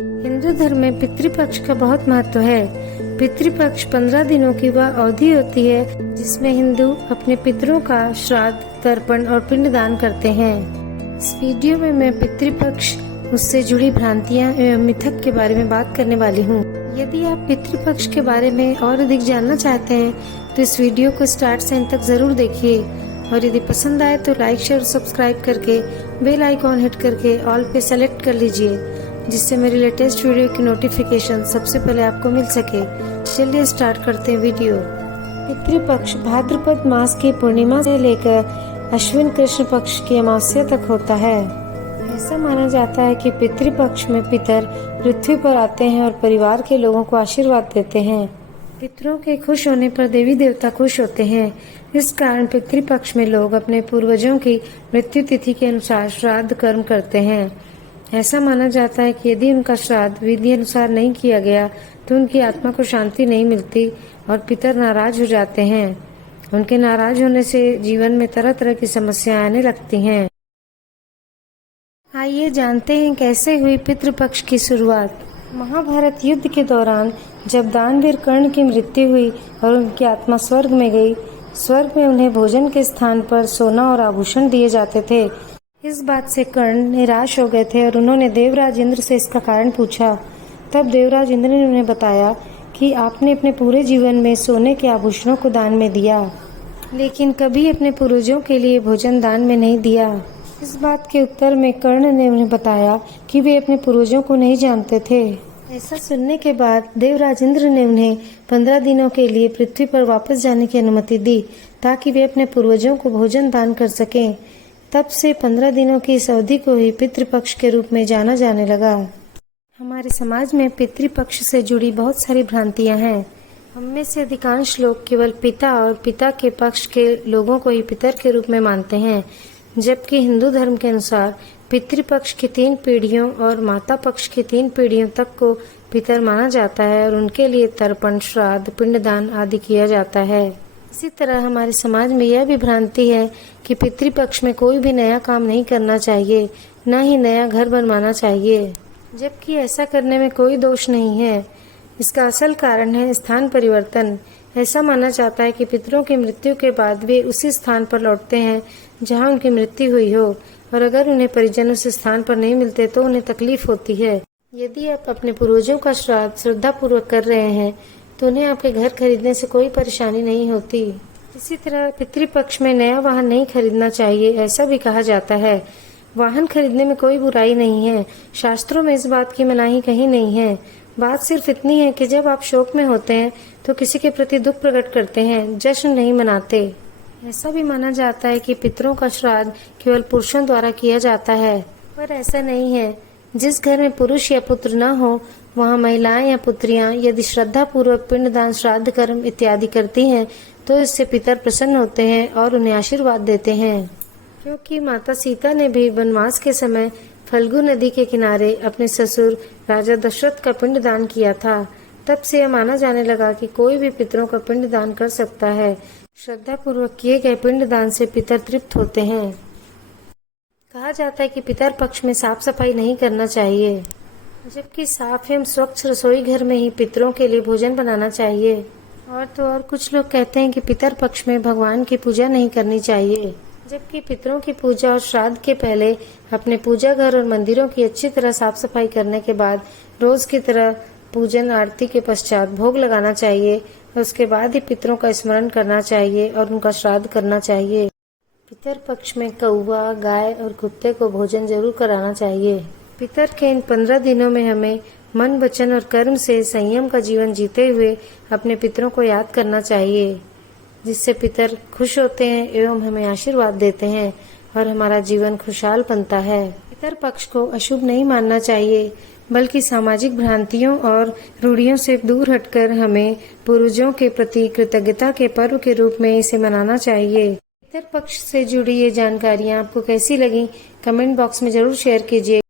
हिंदू धर्म में पितृपक्ष का बहुत महत्व है। पितृपक्ष 15 दिनों की वह अवधि होती है जिसमें हिंदू अपने पितरों का श्राद्ध, तर्पण और पिंडदान करते हैं। इस वीडियो में मैं पितृपक्ष, उससे जुड़ी भ्रांतियां एवं मिथक के बारे में बात करने वाली हूँ। यदि आप पितृपक्ष के बारे में और अधिक जानना चाहते हैं तो इस वीडियो को स्टार्ट से अंत तक जरूर देखिए और यदि पसंद आए तो लाइक, शेयर, सब्सक्राइब करके बेल आइकॉन हिट करके ऑल पे सेलेक्ट कर लीजिए, जिससे मेरी लेटेस्ट वीडियो की नोटिफिकेशन सबसे पहले आपको मिल सके। चलिए स्टार्ट करते हैं वीडियो। पितृपक्ष भाद्रपद मास की पूर्णिमा से लेकर अश्विन कृष्ण पक्ष की अमावस्या तक होता है। ऐसा माना जाता है कि पितृपक्ष में पितर पृथ्वी पर आते हैं और परिवार के लोगों को आशीर्वाद देते हैं। पितरों के खुश होने पर देवी देवता खुश होते हैं। इस कारण पितृपक्ष में लोग अपने पूर्वजों की मृत्यु तिथि के अनुसार श्राद्ध कर्म करते हैं। ऐसा माना जाता है कि यदि उनका श्राद्ध विधि अनुसार नहीं किया गया तो उनकी आत्मा को शांति नहीं मिलती और पितर नाराज हो जाते हैं। उनके नाराज होने से जीवन में तरह तरह की समस्याएं आने लगती हैं। आइए जानते हैं कैसे हुई पितृपक्ष की शुरुआत। महाभारत युद्ध के दौरान जब दानवीर कर्ण की मृत्यु हुई और उनकी आत्मा स्वर्ग में गई, स्वर्ग में उन्हें भोजन के स्थान पर सोना और आभूषण दिए जाते थे। इस बात से कर्ण निराश हो गए थे और उन्होंने देवराज इंद्र से इसका कारण पूछा। तब देवराज इंद्र ने उन्हें बताया कि आपने अपने पूरे जीवन में सोने के आभूषणों को दान में दिया, लेकिन कभी अपने पूर्वजों के लिए भोजन दान में नहीं दिया। इस बात के उत्तर में कर्ण ने उन्हें बताया कि वे अपने पूर्वजों को नहीं जानते थे। ऐसा सुनने के बाद देवराज इंद्र ने उन्हें 15 दिनों के लिए पृथ्वी पर वापस जाने की अनुमति दी ताकि वे अपने पूर्वजों को भोजन दान कर सकें। तब से 15 दिनों की इस अवधि को ही पितृपक्ष के रूप में जाना जाने लगा। हमारे समाज में पितृपक्ष से जुड़ी बहुत सारी भ्रांतियां हैं। हम में से अधिकांश लोग केवल पिता और पिता के पक्ष के लोगों को ही पितर के रूप में मानते हैं, जबकि हिंदू धर्म के अनुसार पितृपक्ष की 3 पीढ़ियों और माता पक्ष की 3 पीढ़ियों तक को पितर माना जाता है और उनके लिए तर्पण, श्राद्ध, पिंडदान आदि किया जाता है। इसी तरह हमारे समाज में यह भी भ्रांति है कि पितृपक्ष में कोई भी नया काम नहीं करना चाहिए, न ही नया घर बनवाना चाहिए, जबकि ऐसा करने में कोई दोष नहीं है। इसका असल कारण है स्थान परिवर्तन। ऐसा माना जाता है कि पितरों की मृत्यु के बाद वे उसी स्थान पर लौटते हैं जहां उनकी मृत्यु हुई हो, और अगर उन्हें परिजन उस स्थान पर नहीं मिलते तो उन्हें तकलीफ होती है। यदि आप अपने पूर्वजों का श्राद्ध श्रद्धा पूर्वक कर रहे हैं तो उन्हें आपके घर खरीदने से कोई परेशानी नहीं होती। इसी तरह पितृपक्ष में नया वाहन नहीं खरीदना चाहिए, ऐसा भी कहा जाता है। वाहन खरीदने में कोई बुराई नहीं है, शास्त्रों में इस बात की मनाही कहीं नहीं है। बात सिर्फ इतनी है कि जब आप शोक में होते हैं तो किसी के प्रति दुख प्रकट करते हैं, जश्न नहीं मनाते। ऐसा भी माना जाता है कि पितरों का श्राद्ध केवल पुरुषों द्वारा किया जाता है, पर ऐसा नहीं है। जिस घर में पुरुष या पुत्र न हो वहाँ महिलाएं या पुत्रियां यदि श्रद्धा पूर्वक पिंडदान, श्राद्ध कर्म इत्यादि करती हैं तो इससे पितर प्रसन्न होते हैं और उन्हें आशीर्वाद देते हैं। क्योंकि माता सीता ने भी वनवास के समय फल्गु नदी के किनारे अपने ससुर राजा दशरथ का पिंडदान किया था, तब से यह माना जाने लगा कि कोई भी पितरों का पिंडदान कर सकता है। श्रद्धा पूर्वक किए गए पिंडदान से पितर तृप्त होते हैं। कहा जाता है कि पितर पक्ष में साफ सफाई नहीं करना चाहिए, जबकि साफ एवं स्वच्छ रसोई घर में ही पितरों के लिए भोजन बनाना चाहिए। और तो और कुछ लोग कहते हैं कि पितर पक्ष में भगवान की पूजा नहीं करनी चाहिए, जबकि पितरों की पूजा और श्राद्ध के पहले अपने पूजा घर और मंदिरों की अच्छी तरह साफ सफाई करने के बाद रोज की तरह पूजन आरती के पश्चात भोग लगाना चाहिए और उसके बाद ही पितरों का स्मरण करना चाहिए और उनका श्राद्ध करना चाहिए। पितर पक्ष में कौवा, गाय और कुत्ते को भोजन जरूर कराना चाहिए। पितर के इन 15 दिनों में हमें मन, वचन और कर्म से संयम का जीवन जीते हुए अपने पितरों को याद करना चाहिए, जिससे पितर खुश होते हैं एवं हमें आशीर्वाद देते हैं और हमारा जीवन खुशहाल बनता है। पितर पक्ष को अशुभ नहीं मानना चाहिए, बल्कि सामाजिक भ्रांतियों और रूढ़ियों से दूर हटकर हमें पूर्वजों के प्रति कृतज्ञता के पर्व के रूप में इसे मनाना चाहिए। पितर पक्ष से जुड़ी ये जानकारियाँ आपको कैसी लगी, कमेंट बॉक्स में जरूर शेयर कीजिए।